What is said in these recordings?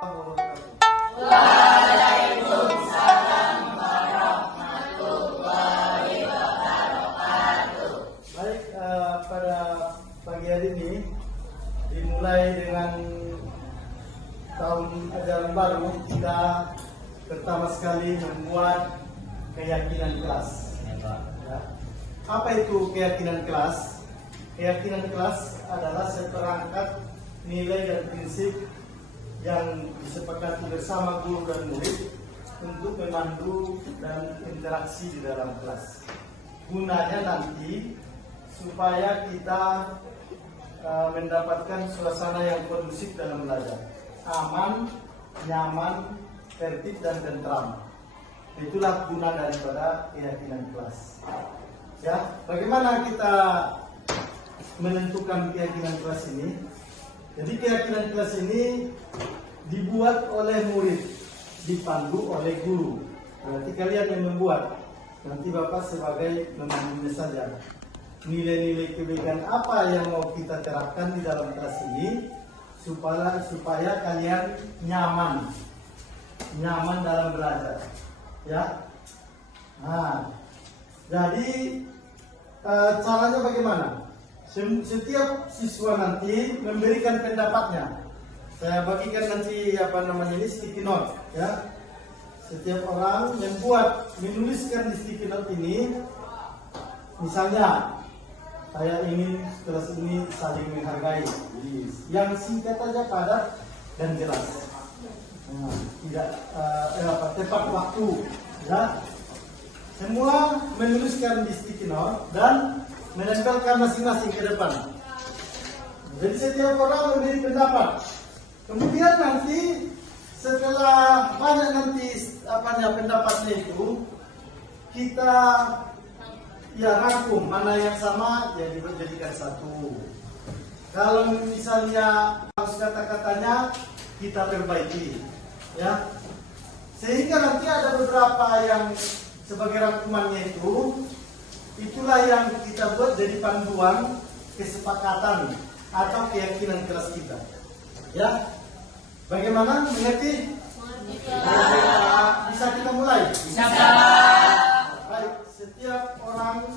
Waalaikumsalam warahmatullahi wabarakatuh. Baik, pada pagi hari ini dimulai dengan tahun ajaran baru, kita pertama sekali membuat keyakinan kelas. Ya. Apa itu keyakinan kelas? Keyakinan kelas adalah seperangkat nilai dan prinsip yang disepakati bersama guru dan murid untuk memandu dan interaksi di dalam kelas. Gunanya nanti supaya kita mendapatkan suasana yang kondusif dalam belajar, aman, nyaman, tertib dan tentram. Itulah guna daripada keyakinan kelas. Ya, bagaimana kita menentukan keyakinan kelas ini? Jadi keyakinan kelas ini dibuat oleh murid, dipandu oleh guru. Berarti kalian yang membuat. Nanti Bapak sebagai memandunya saja. Nilai-nilai kebaikan apa yang mau kita terapkan di dalam kelas ini supaya kalian nyaman dalam belajar. Ya. Nah, jadi caranya bagaimana? Setiap siswa nanti memberikan pendapatnya. Saya bagikan nanti ini sticky note, ya. Setiap orang menuliskan di sticky note ini, misalnya saya ingin kelas ini saling menghargai, yang singkat saja, padat dan jelas. Nah, tidak tepat waktu, ya. Semua menuliskan di sticky note dan menempelkan masing-masing ke depan. Jadi setiap orang memberi pendapat. Kemudian nanti setelah banyak pendapatnya itu, kita rangkum mana yang sama, jadi dijadikan satu. Kalau misalnya harus kata-katanya kita perbaiki, ya. Sehingga nanti ada beberapa yang sebagai rangkumannya itu, itulah yang kita buat jadi panduan kesepakatan atau keyakinan kelas kita. Ya, bagaimana? Mengerti? Bisa kita mulai? Bisa. Baik, setiap orang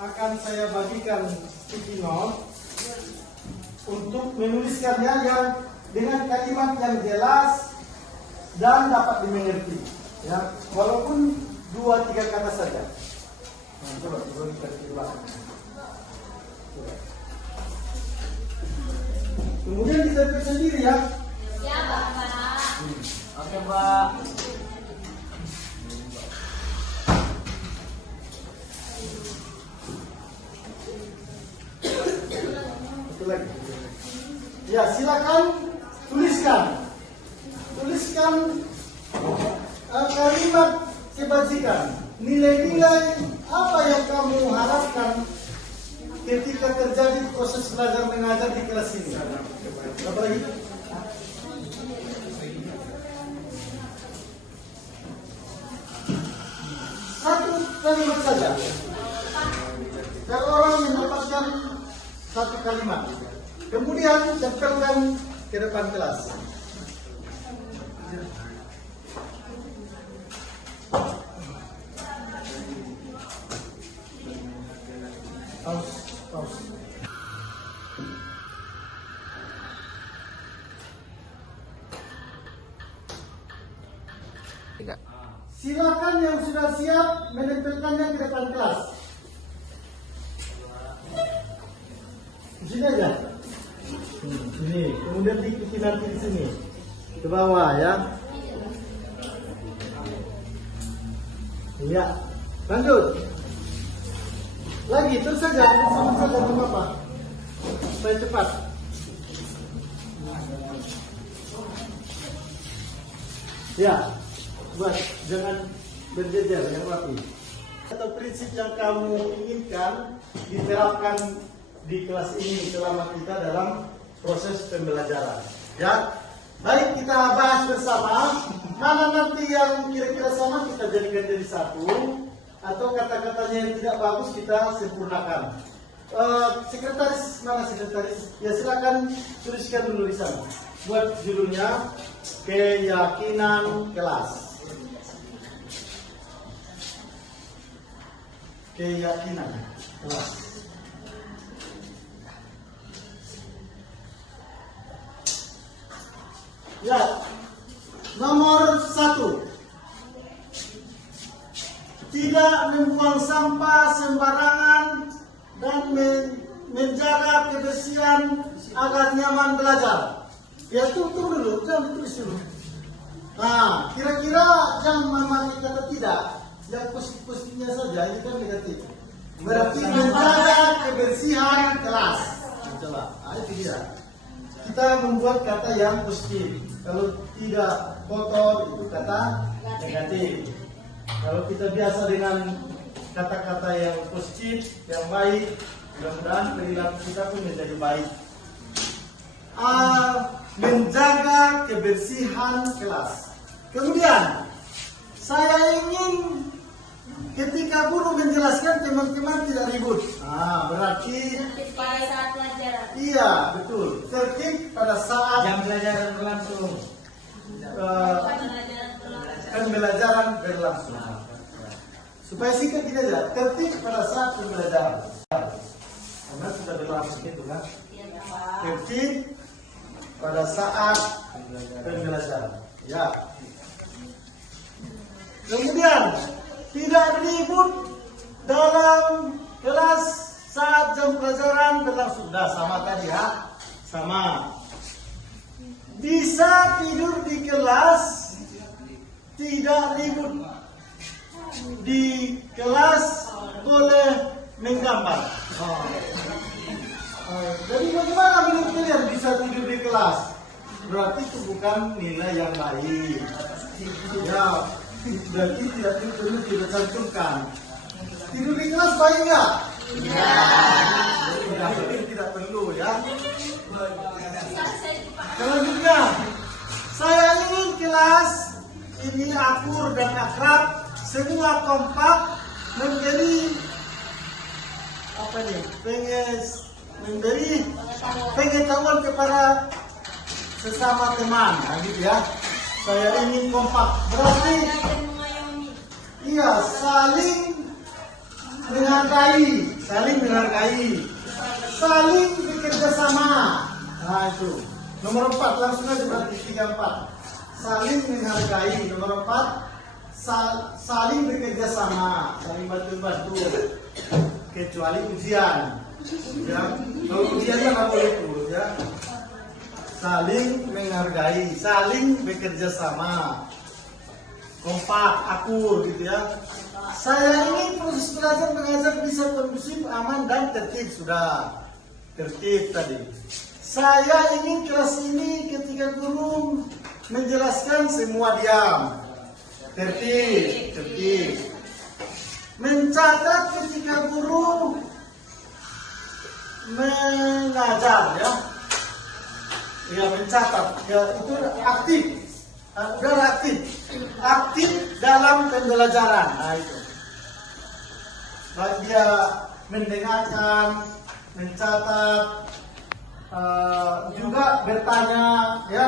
akan saya bagikan sticky note untuk menuliskannya yang dengan kalimat yang jelas dan dapat dimengerti. Ya, walaupun 2-3 kata saja. Coba kita coba. Kemudian kita sendiri ya. Ya, Bapak. Oke, Pak. Itu lagi. Ya, silakan tuliskan kalimat kebajikan. Nilai-nilai apa yang kamu harapkan ketika terjadi proses belajar mengajar di kelas ini? Apa lagi? Satu kalimat saja. Kalau orang mendapatkan satu kalimat, kemudian tempelkan ke depan kelas. Silakan yang sudah siap menempelkannya ke depan kelas. Di sini aja. Sini. Kemudian diikuti nanti di sini. Ke bawah ya. Iya. Lanjut. Lagi terus saja sama-sama dengan Bapak. Supaya cepat. Ya. Buat jangan berjejer, yang rapi. Atau prinsip yang kamu inginkan diterapkan di kelas ini selama kita dalam proses pembelajaran. Ya, baik, kita bahas bersama. Mana nanti yang kira-kira sama kita jadikan jadi satu, atau kata-katanya yang tidak bagus kita sempurnakan. Sekretaris, mana sekretaris? Ya silakan tuliskan dulu di sana. Buat judulnya keyakinan kelas. Keyakinan kelas. Ya, nomor 1. Tidak membuang sampah sembarangan dan menjaga kebersihan agar nyaman belajar. Ya tunggu dulu, jangan ditulis dulu. Nah, kira-kira jangan memakai kata tidak. Yang positifnya saja, ini kan negatif. Berarti menjaga kebersihan kelas. Coba, itu dia. Kita membuat kata yang positif. Kalau tidak kotor itu kata negatif. Kalau kita biasa dengan kata-kata yang positif, yang baik, mudah-mudahan perilaku kita pun menjadi baik. Menjaga kebersihan kelas. Kemudian, saya ingin ketika guru menjelaskan teman-teman tidak ribut. Berarti pada saat pelajaran. iya, betul. Tertib pada saat jam pelajaran berlangsung. Pembelajaran berlangsung. Supaya singkat kita aja, tertib pada saat pembelajaran. Karena sudah berlangsung itu kan. Tertib pada saat pembelajaran. Ya. Kemudian tidak ribut dalam kelas saat jam pelajaran berlangsung. Dah sama tadi ya, sama. Bisa tidur di kelas, tidak ribut di kelas, boleh menggambar. Jadi bagaimana menurut kalian bisa tidur di kelas? Berarti itu bukan nilai yang baik. Ya, berarti tidak perlu kita cantumkan. Tidur di kelas baik nggak? Tidak perlu ya. Selanjutnya, saya ingin kelas ini akur dan akrab, semua kompak, memberi memberi pengetahuan kepada sesama teman, gitu ya. Saya ingin kompak, berarti iya saling menghargai, saling bekerja sama. Nah itu nomor 4, langsung aja berarti 3, 4. Saling menghargai. Nomor 4, saling bekerja sama, saling bantu-bantu. Kecuali ujian. Ya, kalau ujiannya nggak boleh itu, ya. Saling menghargai, saling bekerja sama, kompak, akur, gitu ya. Saya ingin proses belajar mengajar bisa kondusif, aman dan tertib. Sudah tertib tadi. Saya ingin kelas ini ketika guru menjelaskan semua diam. Tertib. Mencatat ketika guru mengajar, ya. Ya, mencatat. Ya, itu aktif. Aktif dalam pembelajaran. Nah, itu. Baik dia mendengarkan, mencatat, juga bertanya, ya,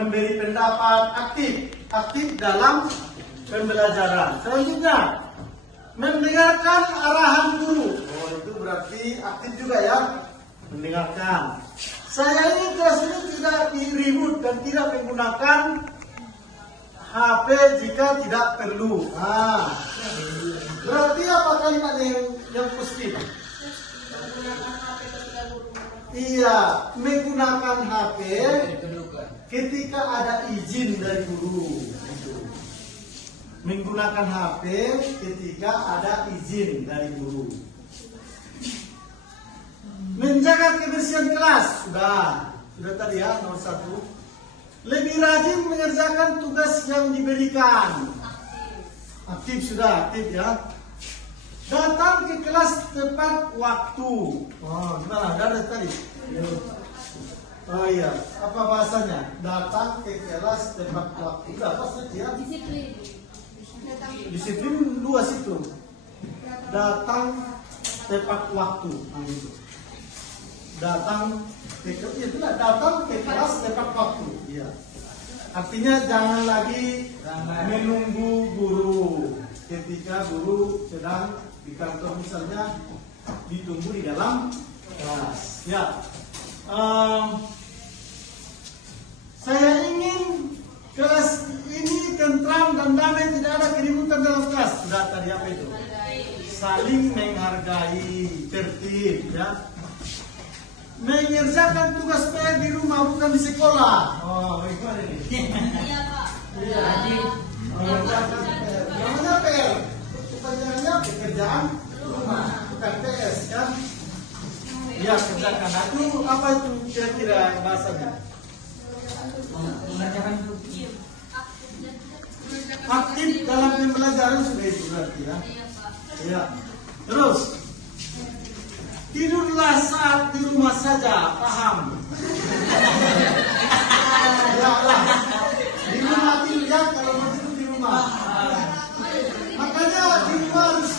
memberi pendapat, aktif dalam pembelajaran. Selanjutnya, mendengarkan arahan guru. Oh, itu berarti aktif juga ya, mendengarkan. Saya ini kelas ini tidak diribut dan tidak menggunakan HP jika tidak perlu. Berarti apa kalimat yang positif? Iya, menggunakan HP ketika ada izin dari guru. Menggunakan HP ketika ada izin dari guru. Menjaga kebersihan kelas, sudah tadi ya, nomor 1. Lebih rajin mengerjakan tugas yang diberikan. Aktif ya. Datang ke kelas tepat waktu. Gimana? Dari tadi. Oh iya, apa bahasanya? Datang ke kelas tepat waktu. Apa saja ya? Disiplin luas itu. Datang tepat waktu. Nah, itu. Datang ke kelas tepat waktu. Iya. Artinya jangan lagi menunggu guru ketika guru sedang di kantor misalnya, ditunggu di dalam kelas. Ya, saya ingin kelas ini tentram dan damai, tidak ada keributan dalam kelas. Sudah tadi apa itu? Saling menghargai, tertib, ya. Mengerjakan tugas PR di rumah bukan di sekolah. Oh, bagaimana ini? Iya, Pak. Iya. Mengerjakan PR. Namanya PR. Kepanjangannya pekerjaan rumah, bukan PS kan? Iya, kerjakan. Nah, itu apa itu kira-kira bahasanya? Aktif dalam pembelajaran sudah itu berarti ya. Iya. Terus tidurlah saat di rumah saja, paham? Ya lah. Di rumah tidur ya, kalau mau tidur di rumah. Makanya di rumah harus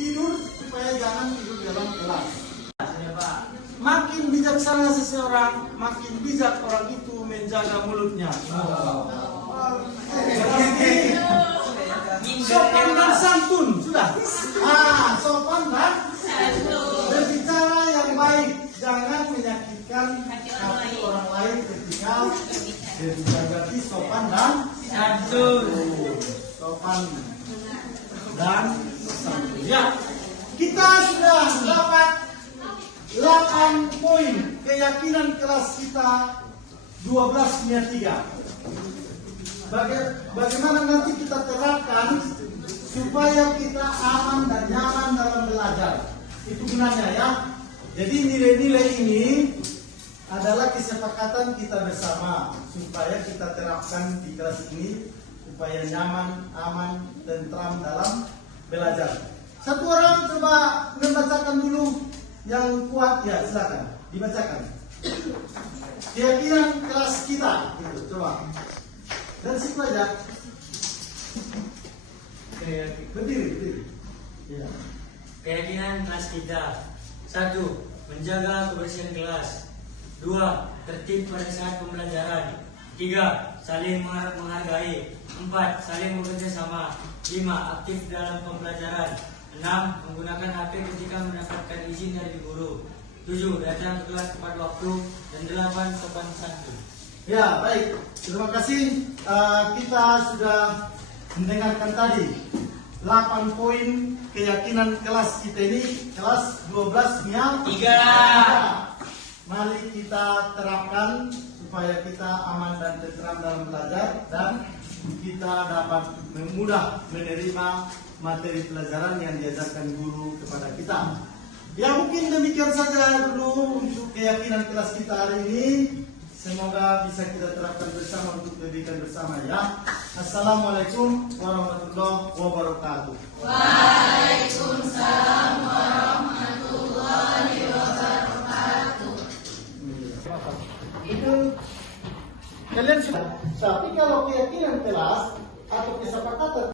tidur supaya jangan tidur dalam kelas. Makin bijaksana seseorang, makin bijak orang itu menjaga mulutnya. Sopan dan santun sudah. Sopan dan berbicara yang baik, jangan menyakitkan hati orang lain ketika berbicara. Berarti sopan dan santun. Sopan dan santun. Ya, kita sudah dapat 8 poin keyakinan kelas kita 12-3. Bagaimana nanti kita terapkan supaya kita aman dan nyaman dalam belajar. Itu gunanya ya. Jadi nilai-nilai ini adalah kesepakatan kita bersama supaya kita terapkan di kelas ini supaya nyaman, aman, tentram dalam belajar. Satu orang coba membacakan dulu yang kuat ya, silakan dibacakan. Keyakinan kelas kita itu coba. Dan situ aja. Berdiri. Ya. Keyakinan kelas kita: 1. Menjaga kebersihan kelas. 2. Tertib pada saat pembelajaran. 3. Saling menghargai. 4. Saling bekerja sama. 5. Aktif dalam pembelajaran. 6. Menggunakan HP ketika mendapatkan izin dari guru. 7. Datang ke kelas tepat waktu. Dan 8. Sopan santun. Ya, baik. Terima kasih. Kita sudah mendengarkan tadi 8 poin keyakinan kelas kita ini, kelas 12-3. Mari kita terapkan supaya kita aman dan tentram dalam belajar dan kita dapat mudah menerima materi pelajaran yang diajarkan guru kepada kita. Ya, mungkin demikian saja dulu untuk keyakinan kelas kita hari ini. Semoga bisa kita terapkan bersama untuk kebaikan bersama ya. Assalamualaikum warahmatullahi wabarakatuh. Waalaikumsalam warahmatullahi wabarakatuh. Itu kalian sudah. Tapi kalau keyakinan kelas atau kesepakatan